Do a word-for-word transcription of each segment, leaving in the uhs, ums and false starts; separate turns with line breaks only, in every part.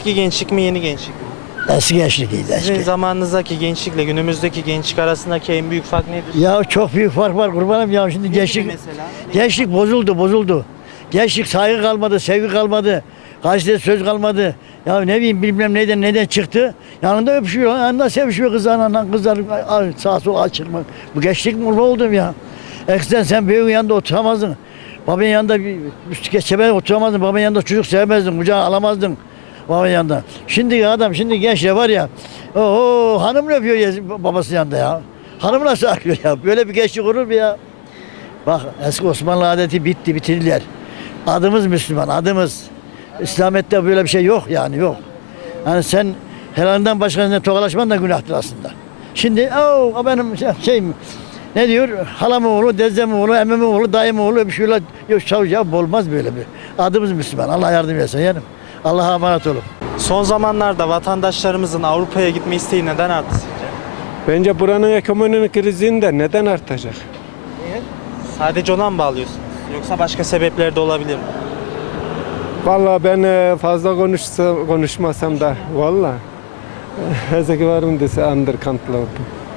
Eski gençlik mi, yeni gençlik mi?
Eski gençlik iyiydi
Sizin
eski.
zamanınızdaki gençlikle günümüzdeki gençlik arasındaki en büyük fark nedir?
Ya çok büyük fark var kurbanım ya şimdi
Ne
gençlik.
gibi mesela? Ne
Gençlik bozuldu bozuldu. Gençlik saygı kalmadı, sevgi kalmadı. Gazetede söz kalmadı. Ya ne bileyim bilmem neden neden çıktı. Yanında öpüşüyor, yanında sevişiyor kızlarla. Kızlar sağa sola açılmak. Bu gençlik mi oldum ya? Eskiden sen büyüğün yanında oturamazdın. Babanın yanında bir üstü geçemeden oturamazdın. Babanın yanında çocuk sevemezdin, kucağına alamazdın. Babanın yanında. Şimdi adam, şimdi gençler var ya. Oo hanım ne yapıyor ya babasının yanında ya? Hanım nasıl arıyor ya? Böyle bir gençlik olur mu ya? Bak eski Osmanlı adeti bitti, bitirdiler. Adımız Müslüman, adımız. İslamiyet'te böyle bir şey yok yani yok. Yani sen helalinden başkasına tokalaşman da günahtır aslında. Şimdi o benim şey ne diyor? Halamın oğlu, dezemin oğlu, emmimin oğlu, dayımın oğlu bir şeyler yok çavuş ya olmaz böyle bir. Adımız Müslüman. Allah yardım etsin yani. Allah'a emanet olun.
Son zamanlarda vatandaşlarımızın Avrupa'ya gitme isteği neden arttı sizce?
Bence buranın ekonomik krizinde neden artacak?
Niye? Sadece ona mı bağlıyorsunuz? Yoksa başka sebepleri de olabilir mi?
Vallahi ben e, fazla konuşsa, konuşmasam da vallahi ezeki varım dese andır kantlı oldum.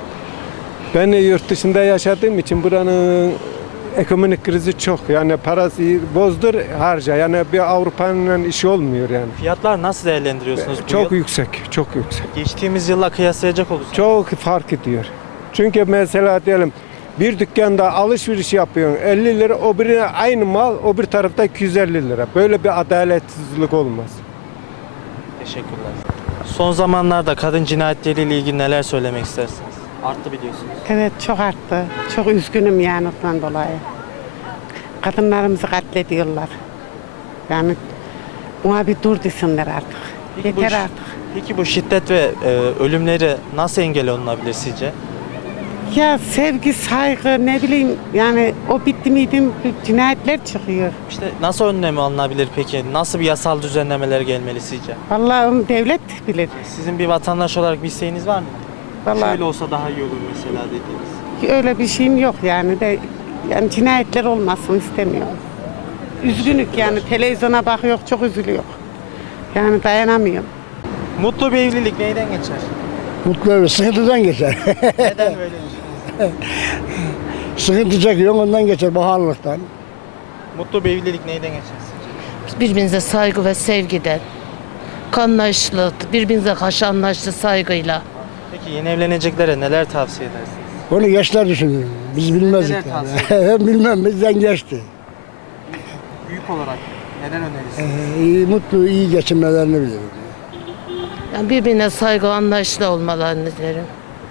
Ben yurt dışında yaşadığım için buranın ekonomik krizi çok. Yani parası bozdur harca. Yani bir Avrupa'nın işi olmuyor yani.
Fiyatlar nasıl değerlendiriyorsunuz bu
Çok
yıl?
yüksek, çok yüksek.
Geçtiğimiz yılla kıyaslayacak olursak.
Çok fark ediyor. Çünkü mesela diyelim bir dükkanda alışveriş yapıyorsun elli lira, o birine aynı mal, o bir tarafta iki yüz elli lira. Böyle bir adaletsizlik olmaz.
Teşekkürler. Son zamanlarda kadın cinayetleriyle ilgili neler söylemek istersiniz? Arttı biliyorsunuz.
Evet çok arttı. Çok üzgünüm yani ondan dolayı. Kadınlarımızı katlediyorlar. Yani ona bir dur desinler artık.
Peki bu
Yeter
şi-
artık.
Peki bu şiddet ve e, ölümleri nasıl engel olunabilir sizce?
Ya sevgi, saygı ne bileyim yani o bitti miydi cinayetler çıkıyor.
İşte nasıl önlemi alınabilir peki? Nasıl bir yasal düzenlemeler gelmeli sizce?
Vallahi onu devlet bilir.
Sizin bir vatandaş olarak bir isteğiniz var mı?
Vallahi
Şöyle olsa daha iyi olur mesela dediğiniz.
öyle bir şeyim yok yani de yani cinayetler olmasın istemiyorum. Üzgünük yani televizyona bakıyor çok üzülüyor. Yani dayanamıyorum.
Mutlu bir evlilik neyden geçer?
Mutlu bir sıkıntıdan geçer.
Neden böyle düşünüyorsunuz?
Sıkıntı çekiyor ondan geçer baharlıktan.
Mutlu bir evlilik neyden geçer sizce?
Birbirinize saygı ve sevgiden, kanlayışlı, birbirinize karşı anlayışlı saygıyla.
Peki yeni evleneceklere neler tavsiye edersiniz?
Onu gençler düşünür. Biz bilmezdik
neler
yani.
tavsiye
Ben bilmem bizden geçti.
Büyük olarak neden önerirsiniz?
Ee, iyi, mutlu, iyi geçinmelerini bilirim.
Yani birbirine saygı, anlayışlı olmalarını dilerim.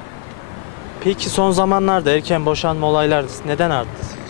Peki son zamanlarda erken boşanma olayları neden arttı sizce?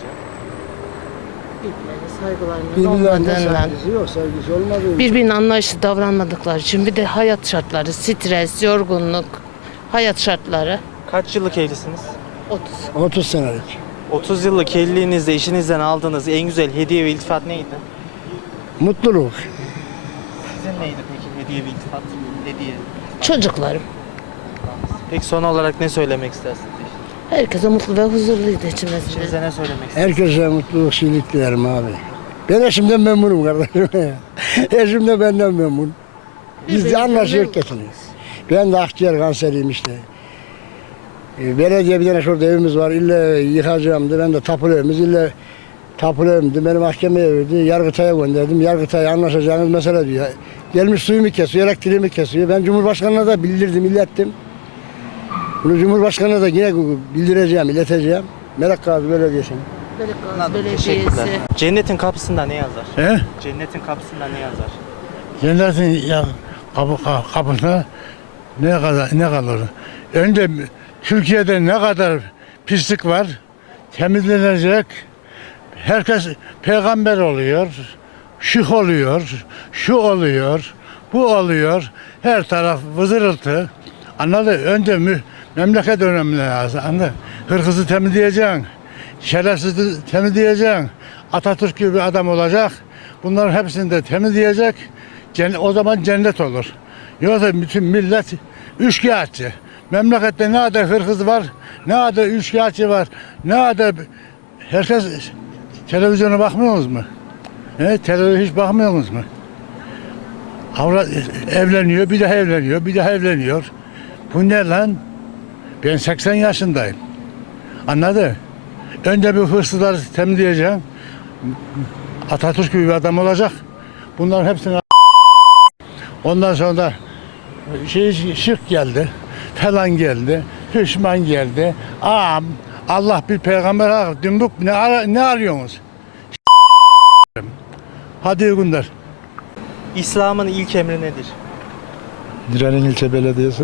Birbirine saygılarının olmadığından,
sevgisi yok, sevgisi olmadığı.
birbirine anlayışlı davranmadıkları için bir de hayat şartları, stres, yorgunluk, hayat şartları.
Kaç yıllık evlisiniz?
otuz.
otuz senelik.
otuz yıllık evliliğinizde eşinizden aldığınız en güzel hediye ve iltifat neydi?
Mutluluk.
Sizin neydi peki hediye ve iltifat? Hediye.
Çocuklarım.
Peki son olarak ne söylemek istersiniz?
Herkese mutlu ve huzurluydu içimizde.
Size ne söylemek istersiniz?
Herkese mutluluk, şeylik dilerim abi. Ben eşimden memnunum kardeşim. Eşim de benden memnun. Biz de anlaşıyoruz geçiniyoruz. Ben de akciğer kanseriyim işte. Ee, Belediye bir tane şurada evimiz var. İlle yıkacağımdı. Ben de tapulu evimiz. İlle tapulu evimdi. Beni mahkemeye verdi. Yargıtay'a gönderdim. Yargıtay anlaşacağınız mesele diyor. Gelmiş suyumu kesiyor, elektriğimi kesiyor. Ben Cumhurbaşkanı'na da bildirdim, ilettim. Bunu Cumhurbaşkanı'na da yine bildireceğim, ileteceğim. Merak Gazi Belediyesi'ne.
Anladım, teşekkürler.
Belediyesi.
Cennetin kapısında ne yazar?
He?
Cennetin kapısında ne yazar?
Cennetin ya kapı, ka- kapısına ne kadar ne kalır? Önce Türkiye'de ne kadar pislik var temizlenecek. Herkes peygamber oluyor. Şık oluyor. Şu oluyor. Bu oluyor. Her taraf vızırıltı. Anladın? Önce mü, memleket önemli lazım. Anladın? Hırkızı temizleyeceksin. Şerefsizi temizleyeceksin. Atatürk gibi bir adam olacak. Bunların hepsini de temizleyecek. Cennet, o zaman cennet olur. Yoksa bütün millet üçkağıtçı. Memlekette ne kadar hırkız var, ne kadar üçkağıtçı var, ne kadar... Herkes televizyona bakmıyorsunuz mu? He, televizyona hiç bakmıyorsunuz mu? Avrat evleniyor, bir daha evleniyor, bir daha evleniyor. Bu ne lan? Ben seksen yaşındayım. Anladın? Önce bir hırsızları temizleyeceğim. Atatürk gibi bir adam olacak. Bunların hepsini ondan sonra da şey, şirk geldi, falan geldi, düşman geldi. Am, Allah bir peygamber dümbük ne, ara, ne arıyorsunuz? Hadi iyi günler.
İslam'ın ilk emri nedir?
Direnin ilçe belediyesi.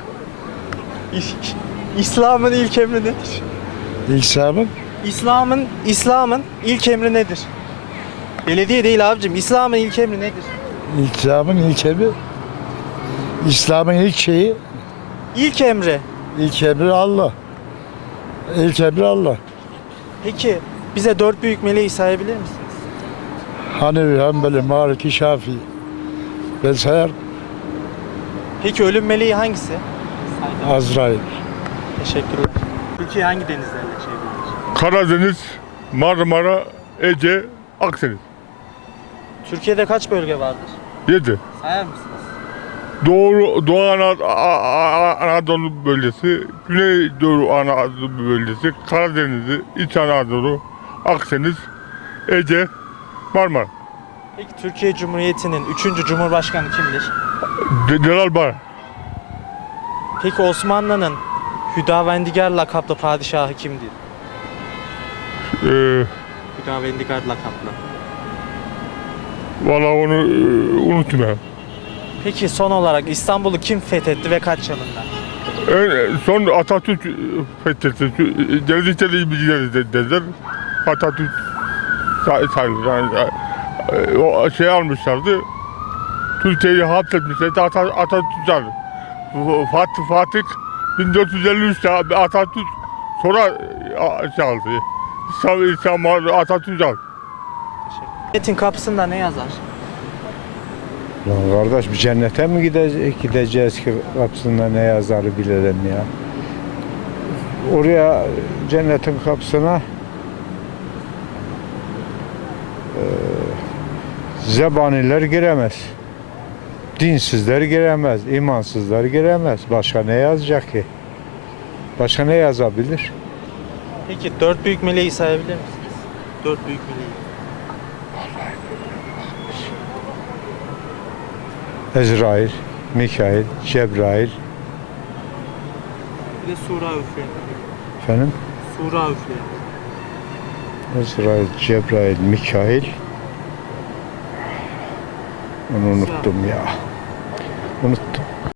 İ- İslam'ın ilk emri nedir?
İlçamın
İslam'ın İslam'ın ilk emri nedir? Belediye değil abicim. İslam'ın ilk emri nedir?
İslam'ın ilk emri. İslam'ın ilk şeyi,
İlk emri.
ilk emri Allah. İlk emri Allah.
Peki bize dört büyük meleği sayabilir misiniz?
Hanefi, Hanbeli, Maliki, Şafii. Ben sayarım.
Peki ölüm meleği hangisi?
Azrail.
Teşekkürler. Türkiye hangi denizlerle çevrilidir?
Karadeniz, Marmara, Ege, Akdeniz.
Türkiye'de kaç bölge vardır?
Yedi.
Sayar mısınız?
Doğu, Doğu Ana- A- A- Anadolu bölgesi, Güneydoğu Anadolu bölgesi, Karadeniz'i, İç Anadolu, Akdeniz, Ege, Marmara.
Peki Türkiye Cumhuriyeti'nin üçüncü Cumhurbaşkanı kimdir?
De- Celal Bayar.
Peki Osmanlı'nın Hüdavendigar lakaplı padişahı kimdir?
Ee,
Hüdavendigar lakaplı.
Valla onu e, unuttum ya.
Peki son olarak İstanbul'u kim fethetti ve kaç yılında?
En son Atatürk fethetti. Gelecekte de bilgileri de- dediler. Atatürk say- sayılır. Yani, e, o şey almışlardı. Türkiye'yi hapsetmişlerdi. Ata- Atatürk aldı. Fatih, Fatih bin dört yüz elli üçte Atatürk sonra e, şey aldı. İslam, İslam Atatürk aldı.
Cennetin kapısında ne yazar?
Lan kardeş bir cennete mi gideceğiz, gideceğiz ki kapısında ne yazarı bilelim ya. Oraya cennetin kapısına e, zebaniler giremez. Dinsizler giremez, imansızlar giremez. Başka ne yazacak ki? Başka ne yazabilir?
Peki dört büyük meleği sayabilir misiniz? Dört büyük meleği.
Ezrail, Mikail, Cebrail,
Bir de sura üfleyin.
efendim?
Sura üfleyin.
Ezrail, Cebrail, Mikail. Onu unuttum ya. Unuttum.